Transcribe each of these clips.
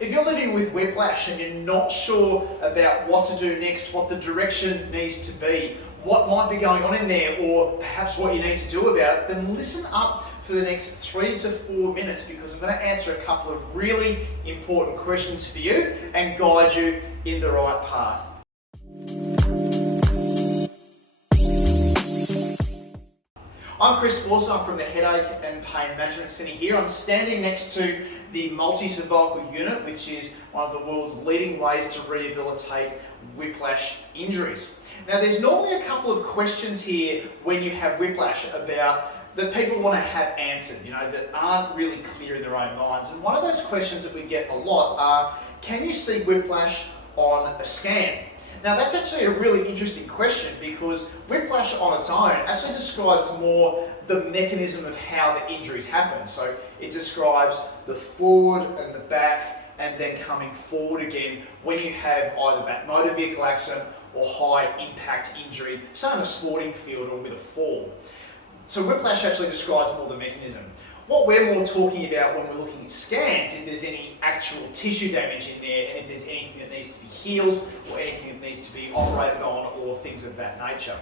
If you're living with whiplash and you're not sure about what to do next, what the direction needs to be, what might be going on in there, or perhaps what you need to do about it, then listen up for the next 3 to 4 minutes, because I'm going to answer a couple of really important questions for you and guide you in the right path. I'm Chris Forster, I'm from the Headache and Pain Management Centre here. I'm standing next to the multi-cervical unit, which is one of the world's leading ways to rehabilitate whiplash injuries. Now, there's normally a couple of questions here when you have whiplash that people want to have answered, that aren't really clear in their own minds. And one of those questions that we get a lot are, can you see whiplash on a scan? Now, that's actually a really interesting question, because whiplash on its own actually describes more the mechanism of how the injuries happen. So it describes the forward and the back, and then coming forward again when you have either that motor vehicle accident or high impact injury, say on a sporting field or with a fall. So whiplash actually describes more the mechanism. What we're more talking about when we're looking at scans, if there's any actual tissue damage in there, and if there's anything that needs to be healed or anything that needs to be operated on, or things of that nature.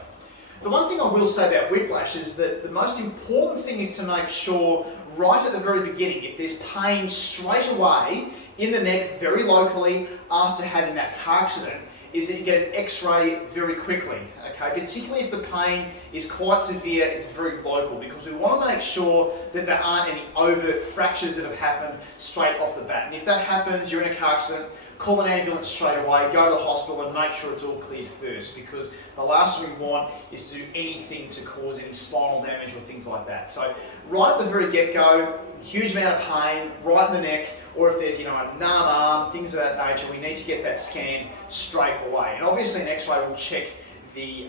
The one thing I will say about whiplash is that the most important thing is to make sure right at the very beginning, if there's pain straight away in the neck very locally after having that car accident, is that you get an x-ray very quickly, okay? Particularly if the pain is quite severe, it's very local, because we want to make sure that there aren't any overt fractures that have happened straight off the bat. And if that happens, you're in a car accident, call an ambulance straight away, go to the hospital and make sure it's all cleared first, because the last thing we want is to do anything to cause any spinal damage or things like that. So right at the very get-go, huge amount of pain right in the neck, or if there's a numb arm, things of that nature, we need to get that scan straight away. And obviously an x-ray will check the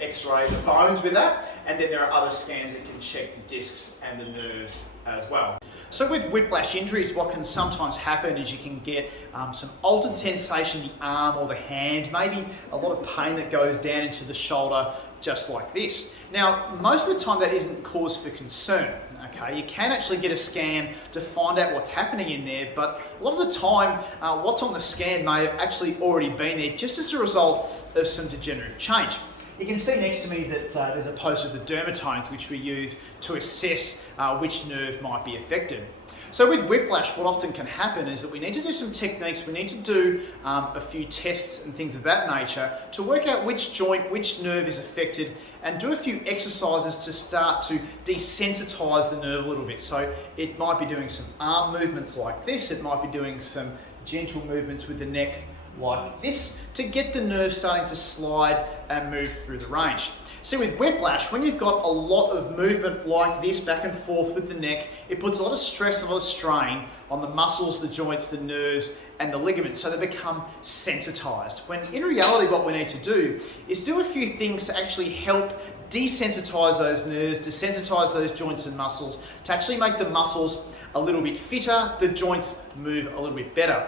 x-ray, the bones with that, and then there are other scans that can check the discs and the nerves as well. So with whiplash injuries, what can sometimes happen is you can get some altered sensation in the arm or the hand, maybe a lot of pain that goes down into the shoulder, just like this. Now, most of the time that isn't cause for concern, okay? You can actually get a scan to find out what's happening in there, but a lot of the time, what's on the scan may have actually already been there just as a result of some degenerative change. You can see next to me that there's a poster of the dermatomes, which we use to assess which nerve might be affected. So with whiplash, what often can happen is that we need to do some techniques, we need to do a few tests and things of that nature to work out which joint, which nerve is affected, and do a few exercises to start to desensitize the nerve a little bit. So it might be doing some arm movements like this, it might be doing some gentle movements with the neck like this, to get the nerve starting to slide and move through the range. See, with whiplash, when you've got a lot of movement like this back and forth with the neck, it puts a lot of stress and a lot of strain on the muscles, the joints, the nerves, and the ligaments, so they become sensitized. When in reality, what we need to do is do a few things to actually help desensitize those nerves, desensitize those joints and muscles, to actually make the muscles a little bit fitter, the joints move a little bit better.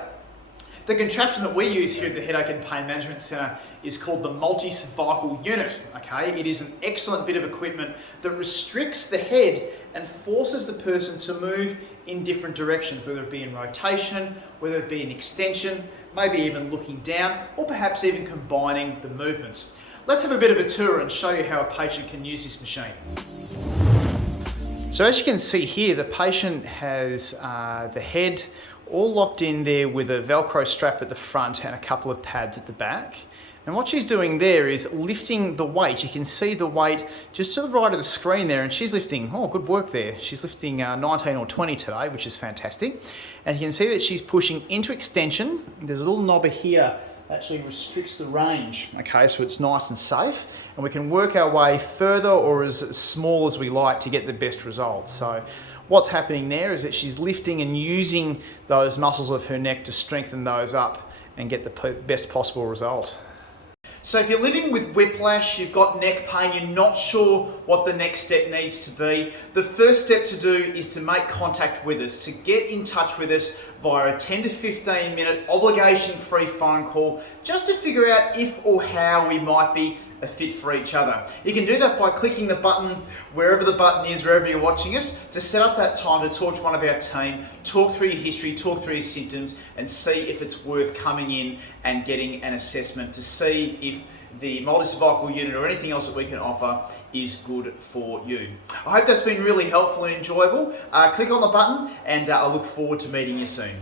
The contraption that we use here at the Headache and Pain Management Centre is called the multi-cervical unit, okay? It is an excellent bit of equipment that restricts the head and forces the person to move in different directions, whether it be in rotation, whether it be in extension, maybe even looking down, or perhaps even combining the movements. Let's have a bit of a tour and show you how a patient can use this machine. So as you can see here, the patient has the head all locked in there with a Velcro strap at the front and a couple of pads at the back. And what she's doing there is lifting the weight. You can see the weight just to the right of the screen there, and she's lifting, oh, good work there. She's lifting 19 or 20 today, which is fantastic. And you can see that she's pushing into extension. There's a little knobber here that actually restricts the range, okay, so it's nice and safe. And we can work our way further or as small as we like to get the best results. So what's happening there is that she's lifting and using those muscles of her neck to strengthen those up and get the best possible result. So if you're living with whiplash, you've got neck pain, you're not sure what the next step needs to be, the first step to do is to make contact with us, to get in touch with us via a 10 to 15 minute obligation-free phone call, just to figure out if or how we might be a fit for each other. You can do that by clicking the button wherever the button is, wherever you're watching us, to set up that time to talk to one of our team, talk through your history, talk through your symptoms, and see if it's worth coming in and getting an assessment to see if the multi-cervical unit or anything else that we can offer is good for you. I hope that's been really helpful and enjoyable. Click on the button, and I look forward to meeting you soon.